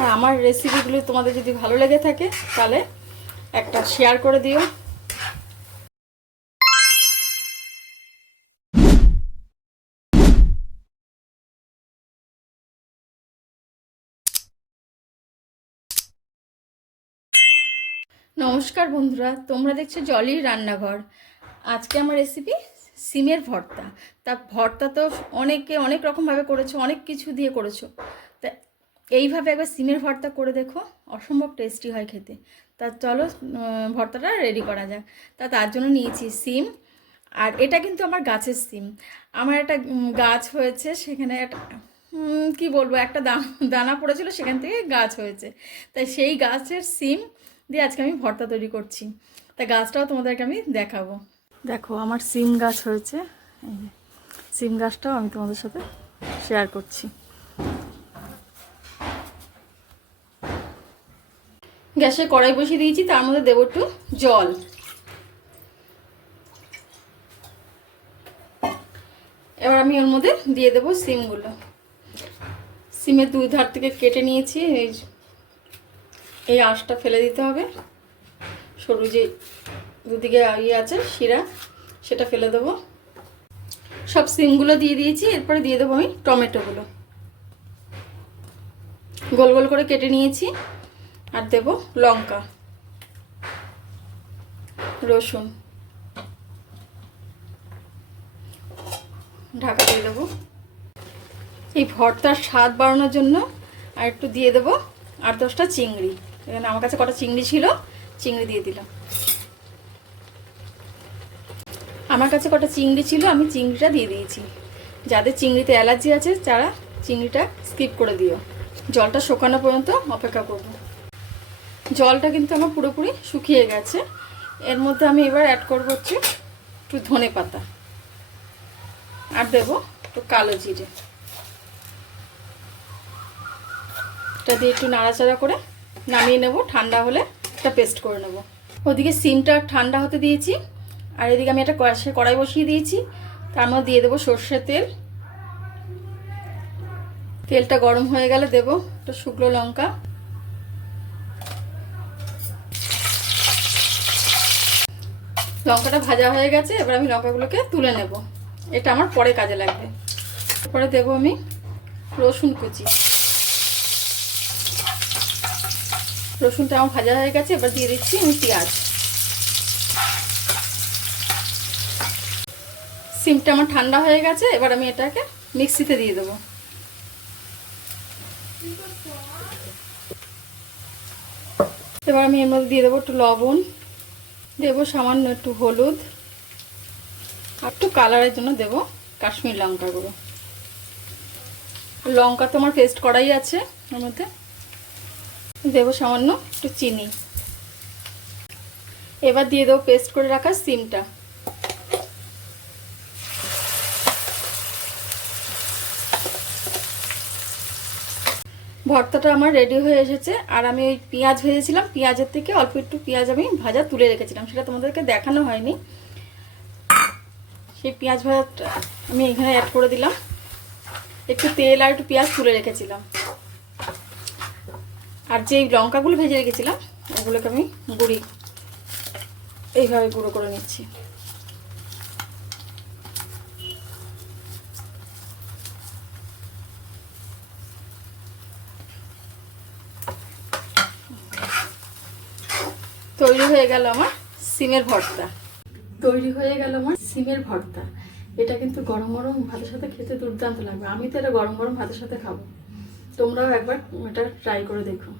আর আমার রেসিপিগুলো তোমাদের যদি ভালো লেগে থাকে তাহলে একটা শেয়ার করে দিও। নমস্কার বন্ধুরা, তোমরা দেখছো জলির রান্নাঘর। আজকে আমার রেসিপি সিমের ভর্তা। তা ভর্তা তো অনেকে অনেক রকমভাবে করেছো, অনেক কিছু দিয়ে করেছো। তা এইভাবে একবার সিমের ভর্তা করে দেখো, অসম্ভব টেস্টি হয় খেতে। তা চলো ভর্তাটা রেডি করা যাক। তার জন্য নিয়েছি সিম। আর এটা কিন্তু আমার গাছের সিম। আমার একটা গাছ হয়েছে, সেখানে একটা কি বলবো, একটা দানা পড়েছিল, সেখান থেকে গাছ হয়েছে। তাই সেই গাছের সিম দিয়ে আজকে আমি ভর্তা তৈরি করছি। তা গাছটাও তোমাদেরকে আমি দেখাবো। দেখো আমার সিম গাছ হয়েছে, এই যে সিম গাছটাও আমি তোমাদের সাথে শেয়ার করছি। গ্যাসে কড়াই বসিয়ে দিয়েছি, তার মধ্যে দেবো একটু জল। এবার আমি ওর মধ্যে দিয়ে দেবো সিমগুলো। সিমের দুই ধার থেকে কেটে নিয়েছি, এই আঁশটা ফেলে দিতে হবে। সরু যে দুদিকে ইয়ে আছে শিরা, সেটা ফেলে দেবো। সব সিমগুলো দিয়ে দিয়েছি। এরপরে দিয়ে দেবো আমি টমেটোগুলো, গোল গোল করে কেটে নিয়েছি। আর দেব লঙ্কা, রসুন, ঢাকা দিয়ে দেবো। এই ভর্তার স্বাদ বাড়ানোর জন্য আর একটু দিয়ে দেবো 8-10টা চিংড়ি। এখানে আমার কাছে কটা চিংড়ি ছিল, চিংড়ি দিয়ে দিলাম। আমার কাছে কটা চিংড়ি ছিল, আমি চিংড়িটা দিয়ে দিয়েছি। যাদের চিংড়িতে অ্যালার্জি আছে তারা চিংড়িটা স্কিপ করে দিও। জলটা শুকানো পর্যন্ত অপেক্ষা করব। জলটা কিন্তু আমার পুরোপুরি শুকিয়ে গেছে। এর মধ্যে আমি এবার অ্যাড করবো হচ্ছে একটু ধনে পাতা, আর দেবো একটু কালো জিরে। এটা দিয়ে একটু নাড়াচাড়া করে নামিয়ে নেব। ঠান্ডা হলে একটা পেস্ট করে নেব। ওদিকে সিমটা ঠান্ডা হতে দিয়েছি, আর এদিকে আমি একটা কড়াই বসিয়ে দিয়েছি। তার মধ্যে দিয়ে দেবো সর্ষের তেল। তেলটা গরম হয়ে গেলে দেবো একটু শুকনো লঙ্কা, লঙ্কাটা ভাজা হয়ে গেছে। এবার আমি লঙ্কাগুলোকে তুলে নেব, এটা আমার পরে কাজে লাগবে। তারপরে দেবো আমি রসুন কুচি। রসুনটা আমার ভাজা হয়ে গেছে। এবার দিয়ে দিচ্ছি আমি পেঁয়াজ। সিমটা আমার ঠান্ডা হয়ে গেছে। এবার আমি এটাকে মিক্সিতে দিয়ে দেবো। এবার আমি এর মধ্যে দিয়ে দেবো একটু লবণ, দেবো সামান্য একটু হলুদ, আর একটু কালারের জন্য দেবো কাশ্মীর লঙ্কা গুঁড়ো। লঙ্কা তো আমার পেস্ট করাই আছে। এর মধ্যে দেবো সামান্য একটু চিনি। এবার দিয়ে দেবো পেস্ট করে রাখা সিমটা। ভর্তাটা আমার রেডি হয়ে এসেছে। আর আমি ওই পেঁয়াজ ভেজেছিলাম, পেঁয়াজের থেকে অল্প একটু পেঁয়াজ আমি ভাজা তুলে রেখেছিলাম, সেটা তোমাদেরকে দেখানো হয়নি। সেই পেঁয়াজ ভাজাটা আমি এখানে অ্যাড করে দিলাম। একটু তেল আর একটু পেঁয়াজ তুলে রেখেছিলাম। আর যে লঙ্কাগুলো ভেজে রেখেছিলাম ওগুলোকে আমি এইভাবে গুঁড়ো করে নিচ্ছি। তৈরি হয়ে গেল আমার সিমের ভর্তা। এটা কিন্তু গরম গরম ভাতের সাথে খেতে দুর্দান্ত লাগবে। আমি তো এটা গরম গরম ভাতের সাথে খাবো। তোমরাও একবার এটা ট্রাই করে দেখো।